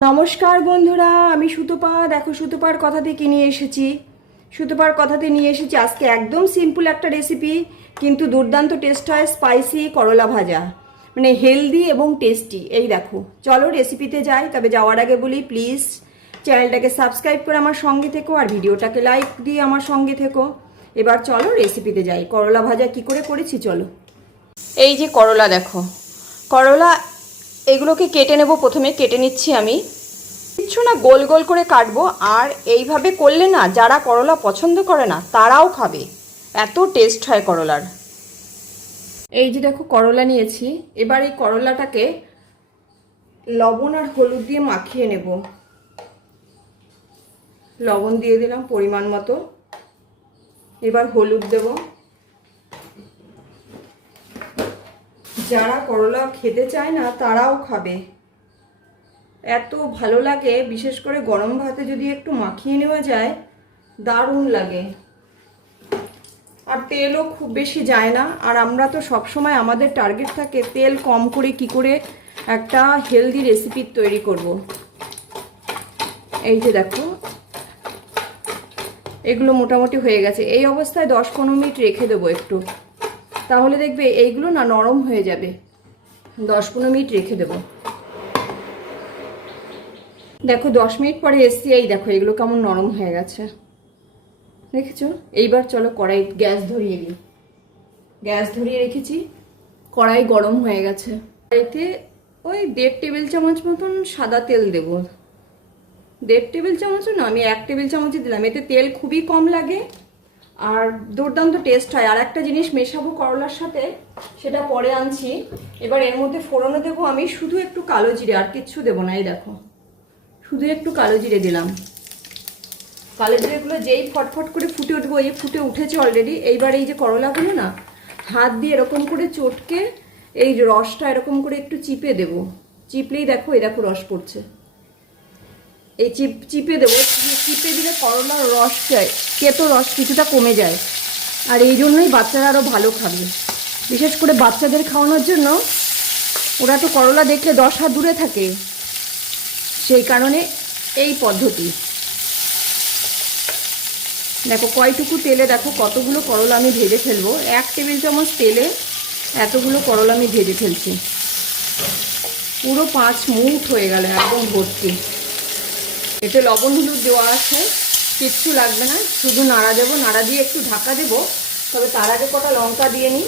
নমস্কার বন্ধুরা, আমি সুতপা। দেখো, সুতপার কথাতে কি নিয়ে এসেছি? সুতপার কথাতে নিয়ে এসেছি আজকে একদম সিম্পল একটা রেসিপি কিন্তু দুর্দান্ত টেস্ট হয় স্পাইসি করলা ভাজা। মানে হেলদি এবং টেস্টি এই দেখো, চলো রেসিপিতে যাই। তবে যাওয়ার আগে বলি প্লিজ চ্যানেলটাকে সাবস্ক্রাইব করে আমার সঙ্গে থেকো আর ভিডিওটাকে লাইক দিয়ে আমার সঙ্গে থেকো। এবার চলো রেসিপিতে যাই। করলা ভাজা কি করে করেছি, চলো। এই যে করলা দেখো, করলা এগুলোকে কেটে নেব, প্রথমে কেটে নিচ্ছি আমি। কিচ্ছু না, গোল গোল করে কাটবো। আর এইভাবে করলে না, যারা করলা পছন্দ করে না, তারাও খাবে। এত টেস্ট হয় করলার। এই যে দেখো, করলা নিয়েছি। এবার এই করলাটাকে লবণ আর হলুদ দিয়ে মাখিয়ে নেব। লবণ দিয়ে দিলাম পরিমাণ মতো। এবার হলুদ দেবো। যারা করলা খেতে চায় না, তারাও খাবে। এত ভালো লাগে, বিশেষ করে গরম ভাতে যদি একটু মাখিয়ে নেওয়া যায়, দারুণ লাগে। আর তেলও খুব বেশি যায় না, আর আমরা তো সব সময় আমাদের টার্গেট থাকে তেল কম করে কি করে একটা হেলদি রেসিপি তৈরি করব। এই যে দেখো, এগুলো মোটামুটি হয়ে গেছে। এই অবস্থায় দশ পনেরো মিনিট রেখে দেবো একটু। তাহলে দেখবে এইগুলো না নরম হয়ে যাবে। দশ পনেরো মিনিট রেখে দেবো। দেখো, দশ মিনিট পরে এসছি, এই দেখো, এগুলো কেমন নরম হয়ে গেছে। দেখেছ? এইবার চলো কড়াই, গ্যাস ধরিয়ে দিই। গ্যাস ধরিয়ে রেখেছি, কড়াই গরম হয়ে গেছে। কড়াইতে ওই দেড় টেবিল চামচ মতন সাদা তেল দেবো। দেড় টেবিল চামচও না, আমি এক টেবিল চামচই দিলাম, এতে তেল খুবই কম লাগে। আর দুর্দান্ত টেস্ট হয়। আর একটা জিনিস মেশাবো করলার সাথে, সেটা পরে আনছি। এবার এর মধ্যে ফোড়নে দেবো আমি, শুধু একটু কালো জিরে, আর কিচ্ছু দেবো না, এই দেখো। শুধু একটু কালো জিরে দিলাম। কালো জিরেগুলো যেই ফটফট করে ফুটে উঠবো, এই ফুটে উঠেছে অলরেডি এইবার এই যে করলাগুলো না, হাত দিয়ে এরকম করে চটকে, এই রসটা এরকম করে একটু চিপে দেব। চিপলেই দেখো দেখো রস পড়ছে। এই চিপ, চিপে দেবো। চিপে দিলে করলার রস যায় কেতো রস কিছুটা কমে যায়। আর এই জন্যই বাচ্চারা আরও ভালো খাবে। বিশেষ করে বাচ্চাদের খাওয়ানোর জন্য ওরা তো করলা দেখলে দশ হাত দূরে থাকে। সেই কারণে এই পদ্ধতি। দেখো, কয়টুকু তেলে দেখো, কতগুলো করলা আমি ভেজে ফেলব। এক টেবিল চামচ তেলে এতগুলো করলা আমি ভেজে ফেলছি। পুরো পাঁচ মুঠ হয়ে গেল একদম ভর্তি। এতে লবণ হলুদ দেওয়া আছে। কিচ্ছু লাগবে না, শুধু নাড়া দেবো, নাড়া দিয়ে একটু ঢাকা দেবো। তবে তার আগে কটা লঙ্কা দিয়ে নিই।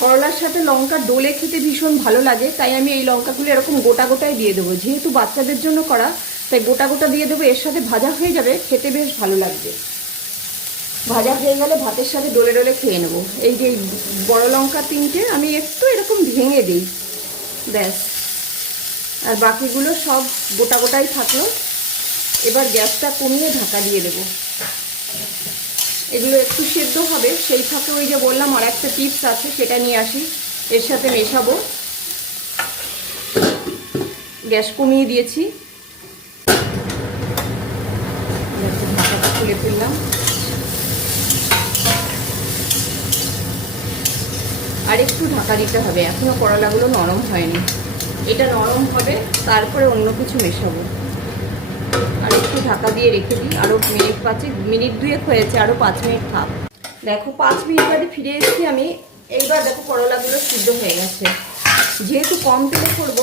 করলার সাথে লঙ্কা ডোলে খেতে ভীষণ ভালো লাগে, তাই আমি এই লঙ্কাগুলো এরকম গোটা গোটাই দিয়ে দেবো। যেহেতু বাচ্চাদের জন্য করা, তাই গোটা গোটা দিয়ে দেবো, এর সাথে ভাজা হয়ে যাবে, খেতে বেশ ভালো লাগবে। ভাজা হয়ে গেলে ভাতের সাথে ডোলে ডোলে খেয়ে নেব। এই যে বড় লঙ্কা তিনটে, আমি একটু এরকম ভেঙে দিই, ব্যাস। আর বাকিগুলো সব গোটা গোটাই থাকল। এবার গ্যাসটা কমিয়ে ঢাকা দিয়ে দেবো। এগুলো একটু সেদ্ধ হবে, সেই ফাঁকে ওই যে বললাম আর একটা টিপস আছে, সেটা নিয়ে আসি। এর সাথে মেশাবো। গ্যাস কমিয়ে দিয়েছি। ঢাকাটা খুলে ফেললাম। আর একটু ঢাকা দিতে হবে, এখনও করলাগুলো নরম হয়নি। এটা নরম হবে, তারপরে অন্য কিছু মেশাবো। আর একটু ঢাকা দিয়ে রেখে দিই আরও মিনিট পাঁচে, মিনিট দুয়েক হয়েছে আরও পাঁচ মিনিট থাক। দেখো, পাঁচ মিনিট বাদে ফিরে এসেছি আমি। এইবার দেখো, করলাগুলো সিদ্ধ হয়ে গেছে। যেহেতু কম তেলে করব,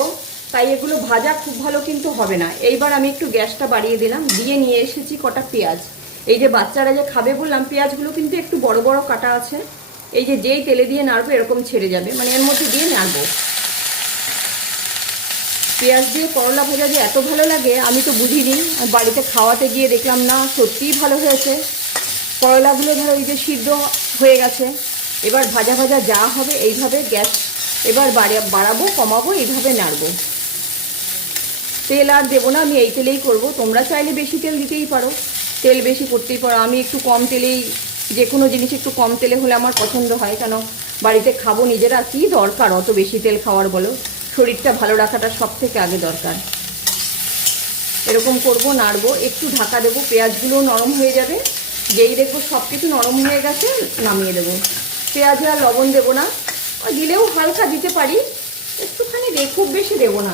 তাই এগুলো ভাজা খুব ভালো কিন্তু হবে না। এইবার আমি একটু গ্যাসটা বাড়িয়ে দিলাম, দিয়ে নিয়ে এসেছি কটা পেঁয়াজ। এই যে বাচ্চারা যে খাবে বললাম, পেঁয়াজগুলো কিন্তু একটু বড় বড় কাটা আছে। এই যে যেই তেলে দিয়ে নাড়বো, এরকম ছেড়ে যাবে। মানে এর মধ্যে দিয়ে নাড়বো। পেঁয়াজ দিয়ে করলা ভাজা যে এত ভালো লাগে, আমি তো বুঝিনি। বাড়িতে খাওয়াতে গিয়ে দেখলাম না, সত্যিই ভালো হয়েছে। করলাগুলো ধরো এই যে সিদ্ধ হয়ে গেছে। এবার ভাজা ভাজা যা হবে এইভাবে গ্যাস এবার বাড়াবো, কমাবো, এইভাবে নাড়বো। তেল আর দেবো না, আমি এই তেলেই করব। তোমরা চাইলে বেশি তেল দিতেই পারো। তেল বেশি করতেই পারো। আমি একটু কম তেলেই, যে কোনো জিনিস একটু কম তেলে হলে আমার পছন্দ হয়। কেন? বাড়িতে খাব নিজেরা, কী দরকার অত বেশি তেল খাওয়ার বলো? শরীরটা ভালো রাখাটা সব থেকে আগে দরকার। এরকম করব, নাড়বো, একটু ঢাকা দেবো পেঁয়াজগুলো নরম হয়ে যাবে। যেই দেখব সব কিছু নরম হয়ে গেছে, নামিয়ে দেবো। পেঁয়াজে আর লবণ দেবো না। দিলেও হালকা দিতে পারি, একটুখানি দে, খুব বেশি দেবো না।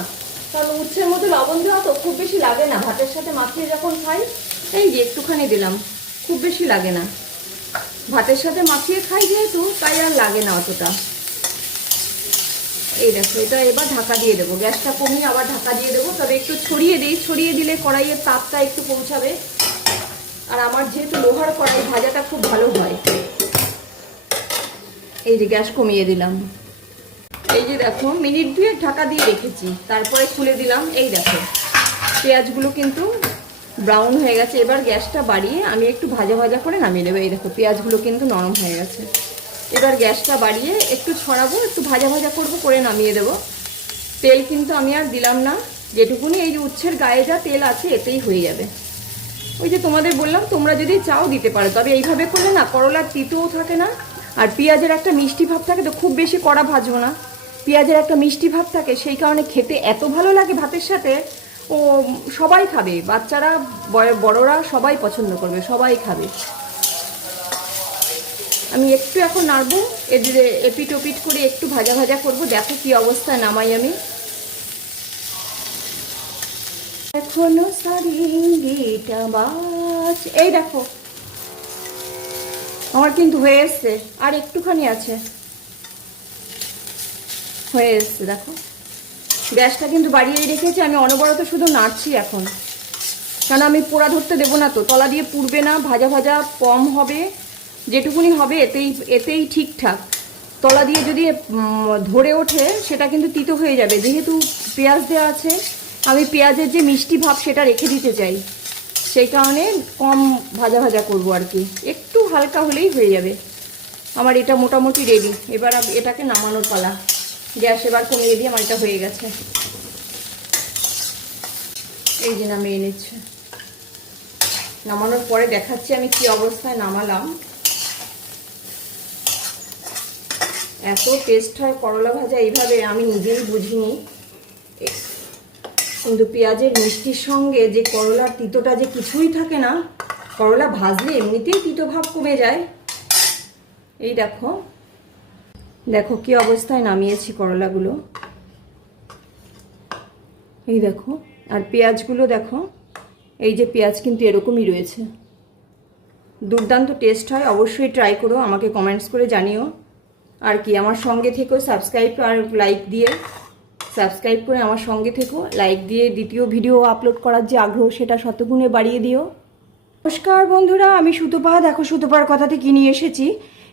কারণ উচ্ছের মধ্যে লবণ দেওয়া তো খুব বেশি লাগে না। ভাতের সাথে মাখিয়ে যখন খাই, এই যে একটুখানি দিলাম, খুব বেশি লাগে না। ভাতের সাথে মাখিয়ে খাই যেহেতু, তাই আর লাগে না অতটা। এই দেখো, এটা এবার ঢাকা দিয়ে দেবো। গ্যাসটা কমিয়ে আবার ঢাকা দিয়ে দেবো। তবে একটু ছড়িয়ে দিই, ছড়িয়ে দিলে কড়াইয়ের তাপটা একটু পৌঁছাবে। আর আমার যেহেতু লোহার কড়াই, ভাজাটা খুব ভালো হয়। এই যে গ্যাস কমিয়ে দিলাম। এই যে দেখো, মিনিট দুয়ে ঢাকা দিয়ে রেখেছি। তারপরে খুলে দিলাম। এই দেখো, পেঁয়াজগুলো কিন্তু ব্রাউন হয়ে গেছে। এবার গ্যাসটা বাড়িয়ে আমি একটু ভাজা ভাজা করে নামিয়ে দেবো এই দেখো, পেঁয়াজগুলো কিন্তু নরম হয়ে গেছে। এবার গ্যাসটা বাড়িয়ে একটু ছড়াবো, একটু ভাজা ভাজা করব, করে নামিয়ে দেবো। তেল কিন্তু আমি আর দিলাম না। যেটুকুনি এই যে উচ্ছের গায়ে যা তেল আছে, এতেই হয়ে যাবে। ওই যে তোমাদের বললাম, তোমরা যদি চাও দিতে পারো, তবে এইভাবে করলে না, করলার তিতও থাকে না। আর পেঁয়াজের একটা মিষ্টি ভাব থাকে, তো খুব বেশি কড়া ভাজবো না। পেঁয়াজের একটা মিষ্টি ভাব থাকে, সেই কারণে খেতে এত ভালো লাগে ভাতের সাথে। ও, সবাই খাবে, বাচ্চারা বড়রা সবাই পছন্দ করবে, সবাই খাবে। আমি একটু এখন নাড়বো, এদিকে এপিট ওপিট করে একটু ভাজা ভাজা করব। দেখো কি অবস্থা, নামাই আমি। এখনও এই দেখো, আমার কিন্তু হয়ে এসছে। আর একটুখানি আছে। হয়ে এসছে, দেখো। গ্যাসটা কিন্তু বাড়িয়েই রেখেছি, আমি অনবরত শুধু নাড়ছি এখন। কারণ আমি পোড়া ধরতে দেবো না তো, তলা দিয়ে পুড়বে না, ভাজা ভাজা কম হবে। যেটুকুনি হবে এতেই এতেই ঠিকঠাক। তলা দিয়ে যদি ধরে ওঠে, সেটা কিন্তু তিতো হয়ে যাবে। যেহেতু পেঁয়াজ দেওয়া আছে, আমি পেঁয়াজের যে মিষ্টি ভাব সেটা রেখে দিতে চাই। সেই কারণে কম ভাজা ভাজা করব আর কি। একটু হালকা হলেই হয়ে যাবে। আমার এটা মোটামুটি রেডি এবার এটাকে নামানোর পালা। গ্যাস এবার কমিয়ে দিয়ে আমার এটা হয়ে গেছে। এই যে নামিয়ে নিচ্ছে। নামানোর পরে দেখাচ্ছি আমি কি অবস্থায় নামালাম। এত টেস্ট হয়, করলা ভাজা, এইভাবে আমি নিজেই বুঝিনি। কিন্তু পেঁয়াজের মিষ্টির সঙ্গে যে করলার তিতোটা যে কিছুই থাকে না, করলা ভাজলে এমনিতেই তিতো ভাব কমে যায়। এই দেখো দেখো কি অবস্থায় নামিয়েছি করলাগুলো। এই দেখো, আর পেঁয়াজগুলো দেখো, এই যে পেঁয়াজ কিন্তু এরকমই রয়েছে। দুর্দান্ত টেস্ট হয়, অবশ্যই ট্রাই করো, আমাকে কমেন্টস করে জানিও। আর কি, আমার সঙ্গে থেকেও সাবস্ক্রাইব আর লাইক দিয়ে সাবস্ক্রাইব করে আমার সঙ্গে থেকো লাইক দিয়ে দ্বিতীয় ভিডিও আপলোড করার যে আগ্রহ, সেটা শতগুণে বাড়িয়ে দিও। নমস্কার বন্ধুরা, আমি সুতপা, দেখো সুতোপার কথাতে কি নিয়ে এসেছি?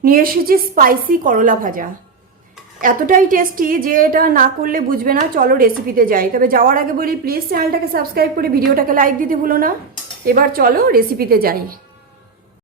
নিয়ে এসেছি স্পাইসি করলা ভাজা। এতটাই টেস্টি যে এটা না করলে বুঝবে না, চলো রেসিপিতে যাই। তবে যাওয়ার আগে বলি প্লিজ চ্যানেলটাকে সাবস্ক্রাইব করে ভিডিওটাকে লাইক দিতে ভুলো না। এবার চলো রেসিপিতে যাই।